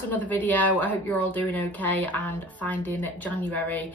to another video. I hope you're all doing okay and finding January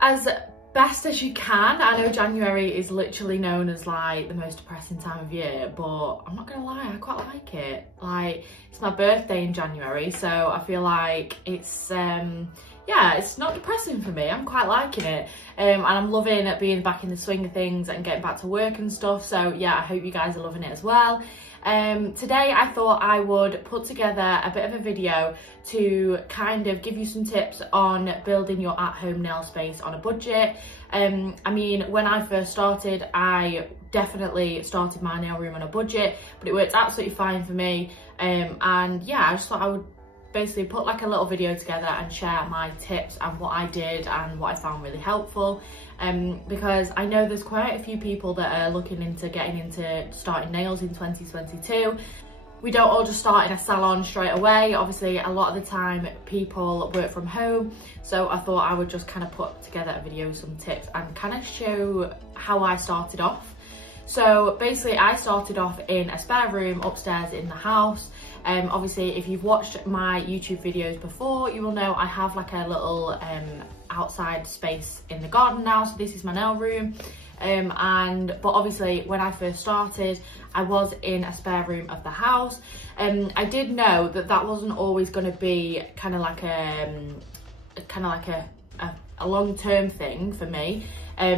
as best as you can. I know January is literally known as like the most depressing time of year, but I'm not gonna lie, I quite like it. Like, it's my birthday in January, so I feel like it's yeah, it's not depressing for me. I'm quite liking it, and I'm loving being back in the swing of things and getting back to work and stuff. So yeah, I hope you guys are loving it as well. Today I thought I would put together a bit of a video to kind of give you some tips on building your at-home nail space on a budget. I mean, when I first started, I definitely started my nail room on a budget, but it worked absolutely fine for me. And yeah, I just thought I would basically put like a little video together and share my tips and what I did and what I found really helpful, because I know there's quite a few people that are looking into getting into starting nails in 2022. We don't all just start in a salon straight away. Obviously, a lot of the time people work from home, so I thought I would just kind of put together a video with some tips and kind of show how I started off. So basically I started off in a spare room upstairs in the house. Obviously, if you've watched my YouTube videos before, you will know I have like a little outside space in the garden now. So this is my nail room. But obviously when I first started, I was in a spare room of the house. I did know that that wasn't always going to be kind of like a long-term thing for me,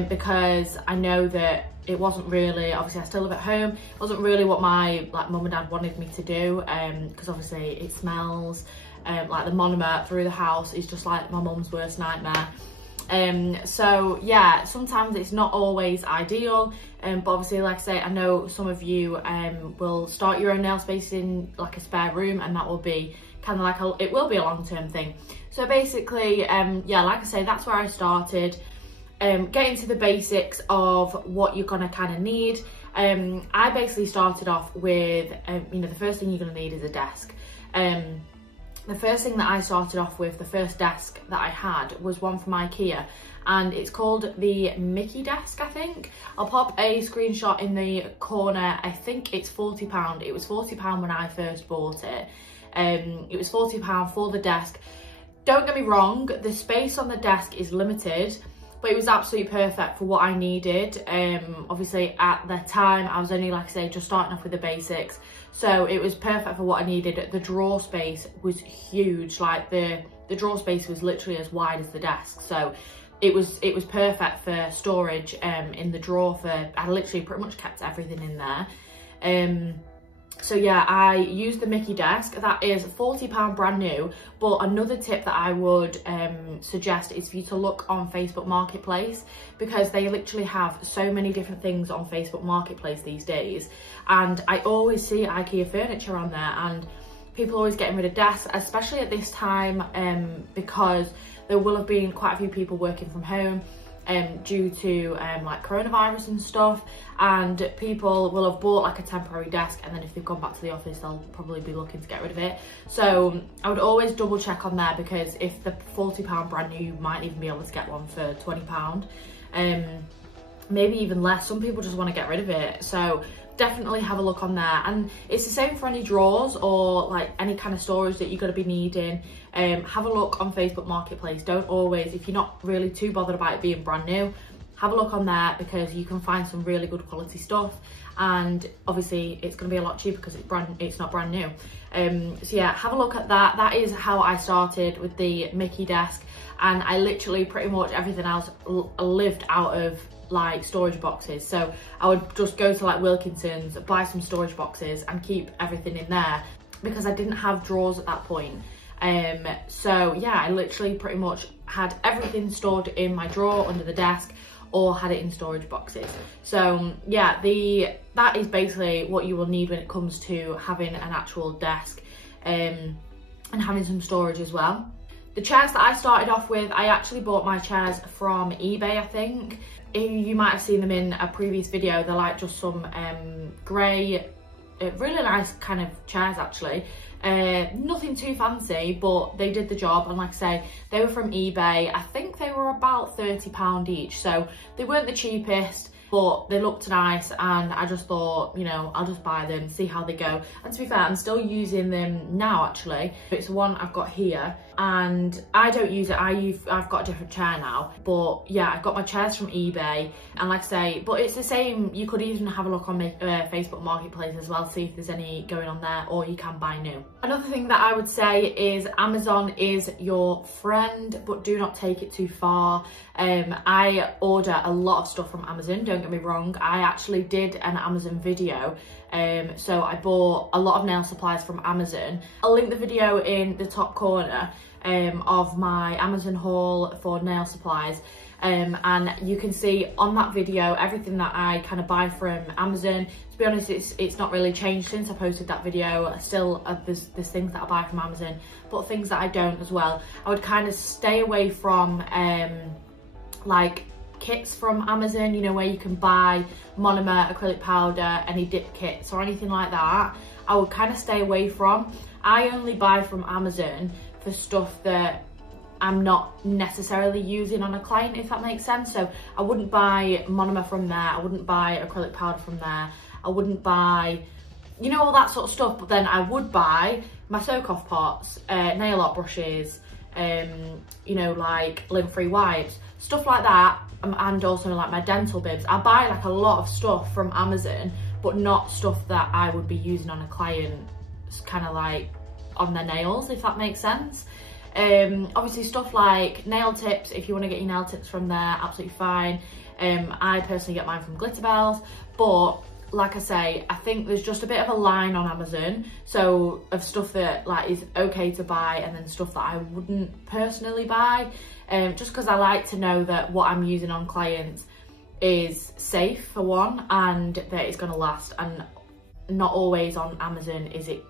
because I know that it wasn't really, obviously I still live at home, it wasn't really what my mum and dad wanted me to do, because obviously it smells, like the monomer through the house is just like my mum's worst nightmare. So yeah, sometimes it's not always ideal, but obviously, like I say, I know some of you will start your own nail space in like a spare room, and that will be kind of like it will be a long-term thing. So basically, yeah, like I say, that's where I started. Get into the basics of what you're gonna kind of need. I basically started off with, you know, the first thing you're gonna need is a desk. The first thing that I started off with, the first desk that I had, was one from IKEA, and it's called the Mickey desk, I think. I'll pop a screenshot in the corner. I think it's £40. It was £40 when I first bought it. It was £40 for the desk. Don't get me wrong, the space on the desk is limited, but it was absolutely perfect for what I needed. Obviously at the time I was only, like I say, just starting off with the basics, so it was perfect for what I needed. The drawer space was huge, like the drawer space was literally as wide as the desk, so it was perfect for storage in the drawer. I literally pretty much kept everything in there. So yeah, I used the Mickey desk. That is £40 brand new. But another tip that I would suggest is for you to look on Facebook Marketplace, because they literally have so many different things on Facebook Marketplace these days. And I always see IKEA furniture on there, and people are always getting rid of desks, especially at this time, because there will have been quite a few people working from home due to like coronavirus and stuff, and people will have bought like a temporary desk, and then if they've gone back to the office they'll probably be looking to get rid of it. So I would always double check on there, because if the £40 brand new, you might even be able to get one for £20, maybe even less. Some people just want to get rid of it, so definitely have a look on there. And it's the same for any drawers or like any kind of storage that you're going to be needing. Have a look on Facebook Marketplace. Don't always, if you're not really too bothered about it being brand new, have a look on there, because you can find some really good quality stuff, and obviously it's going to be a lot cheaper because it's not brand new. So yeah, have a look at that. That is how I started with the Mickey desk, and I literally pretty much everything else lived out of like storage boxes. So I would just go to like Wilkinson's, buy some storage boxes and keep everything in there, because I didn't have drawers at that point. So yeah, I literally pretty much had everything stored in my drawer under the desk, or had it in storage boxes. So yeah, that is basically what you will need when it comes to having an actual desk, and having some storage as well. The chairs that I started off with, I actually bought my chairs from eBay, I think. You might have seen them in a previous video. They're like just some grey, really nice kind of chairs actually. Nothing too fancy, but they did the job, and like I say, they were from eBay. I think they were about £30 each, so they weren't the cheapest. but they looked nice and I just thought, you know, I'll just buy them, see how they go. And to be fair, I'm still using them now actually. It's the one I've got here and I don't use it. I've got a different chair now, but yeah, I got my chairs from eBay, and like I say, but it's the same. You could even have a look on Facebook Marketplace as well, see if there's any going on there, or you can buy new. Another thing that I would say is Amazon is your friend, but do not take it too far. I order a lot of stuff from Amazon, don't get me wrong. I actually did an Amazon video, so I bought a lot of nail supplies from Amazon. I'll link the video in the top corner of my Amazon haul for nail supplies, and you can see on that video everything that I kind of buy from Amazon. To be honest, it's not really changed since I posted that video. Still, there's things that I buy from Amazon, but things that I don't as well. I would kind of stay away from like kits from Amazon, you know, where you can buy monomer, acrylic powder, any dip kits or anything like that. I would kind of stay away from. I only buy from Amazon for stuff that I'm not necessarily using on a client, if that makes sense. So I wouldn't buy monomer from there, I wouldn't buy acrylic powder from there, I wouldn't buy, you know, all that sort of stuff. But then I would buy my soak-off pots, nail art brushes, you know, like lint-free wipes, stuff like that, and also like my dental bibs. I buy like a lot of stuff from Amazon, but not stuff that I would be using on a client, kind of like on their nails, if that makes sense. Obviously stuff like nail tips, if you want to get your nail tips from there, absolutely fine. I personally get mine from Glitterbels, but like I say, I think there's just a bit of a line on Amazon, so of stuff that like is okay to buy, and then stuff that I wouldn't personally buy, just because I like to know that what I'm using on clients is safe for one, and that it's going to last. And not always on Amazon is it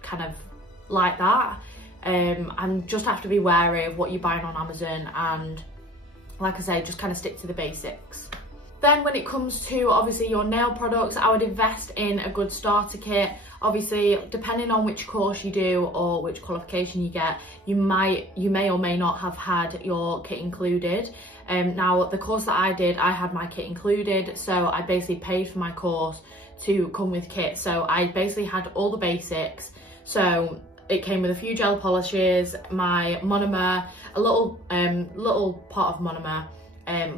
kind of like that. And just have to be wary of what you're buying on Amazon, and like I say, just kind of stick to the basics. Then when it comes to obviously your nail products, I would invest in a good starter kit. Obviously, depending on which course you do or which qualification you get, you may or may not have had your kit included. Now the course that I did, I had my kit included, so I basically paid for my course to come with kit. So I basically had all the basics. So it came with a few gel polishes, my monomer, a little pot of monomer,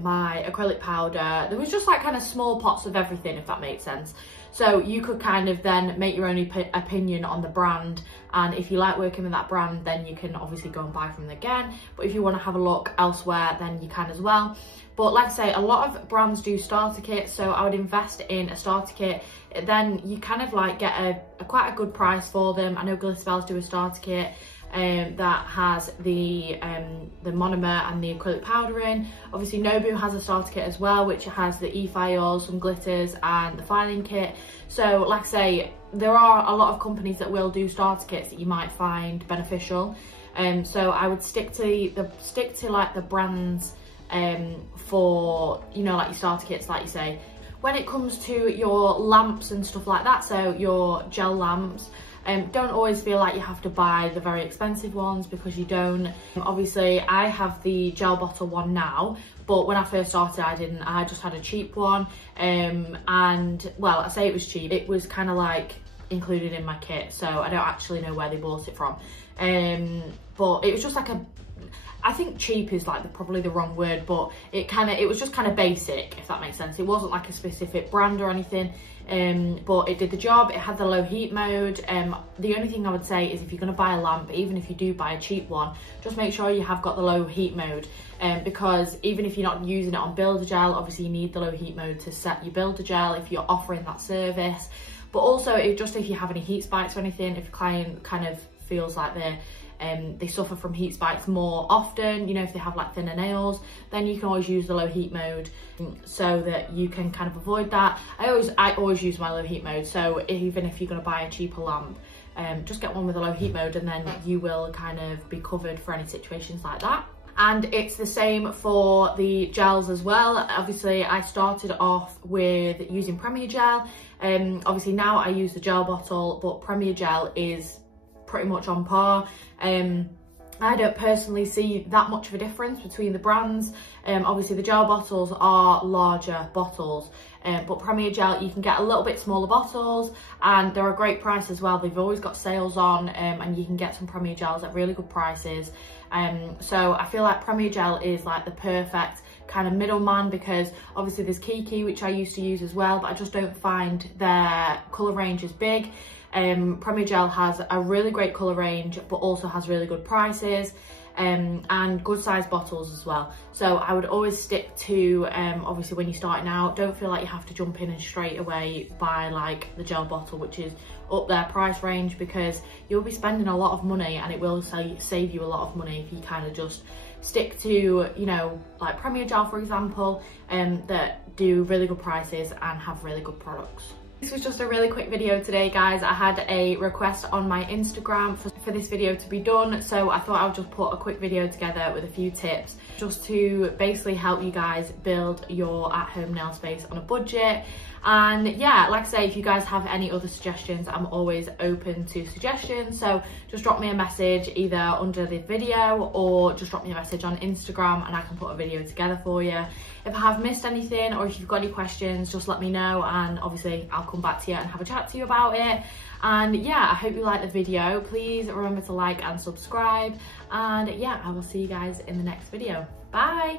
my acrylic powder. There was just like kind of small pots of everything, if that makes sense. So you could kind of then make your own opinion on the brand, and if you like working with that brand, then you can obviously go and buy from them again. But if you want to have a look elsewhere, then you can as well. But like I say, a lot of brands do starter kits, so I would invest in a starter kit. Then you kind of like get a quite a good price for them. I know Glitterbels do a starter kit that has the monomer and the acrylic powder in. Obviously Nobu has a starter kit as well, which has the e-files, some glitters, and the filing kit. So like I say, there are a lot of companies that will do starter kits that you might find beneficial. So I would stick to like the brands for, you know, like your starter kits, like you say. When it comes to your lamps and stuff like that, so your gel lamps, don't always feel like you have to buy the very expensive ones, because you don't. Obviously I have the gel bottle one now, but when I first started I didn't. I just had a cheap one, and well, I say it was cheap, it was kind of like included in my kit, so I don't actually know where they bought it from, but it was just like I think cheap is like probably the wrong word, but it was just kind of basic, if that makes sense. It wasn't like a specific brand or anything, but it did the job. It had the low heat mode. The only thing I would say is if you're going to buy a lamp, even if you do buy a cheap one, just make sure you have got the low heat mode, because even if you're not using it on Builder Gel, obviously you need the low heat mode to set your Builder Gel if you're offering that service. But also, just if you have any heat spikes or anything, if a client kind of feels like they suffer from heat spikes more often, you know, if they have like thinner nails, then you can always use the low heat mode so that you can kind of avoid that. I always use my low heat mode, so even if you're going to buy a cheaper lamp, just get one with a low heat mode, and then you will kind of be covered for any situations like that. And it's the same for the gels as well. Obviously I started off with using Premier Gel, obviously now I use the gel bottle, but Premier Gel is pretty much on par. I don't personally see that much of a difference between the brands. Obviously the gel bottles are larger bottles, but Premier Gel, you can get a little bit smaller bottles, and they're a great price as well. They've always got sales on, and you can get some Premier Gels at really good prices. So I feel like Premier Gel is like the perfect kind of middleman, because obviously there's Kiki, which I used to use as well, but I just don't find their colour range as big. Premier Gel has a really great colour range, but also has really good prices, and good size bottles as well. So I would always stick to, obviously when you're starting out, don't feel like you have to jump in and straight away buy like the gel bottle, which is up their price range, because you'll be spending a lot of money, and it will save you a lot of money if you kind of just stick to, you know, like Premier Gel, for example, that do really good prices and have really good products. This was just a really quick video today, guys. I had a request on my Instagram for this video to be done, so I thought I would just put a quick video together with a few tips just to basically help you guys build your at-home nail space on a budget. And yeah, like I say, if you guys have any other suggestions, I'm always open to suggestions, so just drop me a message either under the video or just drop me a message on Instagram and I can put a video together for you. If I have missed anything, or if you've got any questions, just let me know, and obviously I'll come back to you and have a chat to you about it. And yeah, I hope you liked the video. Please remember to like and subscribe, and yeah, I will see you guys in the next video. Bye.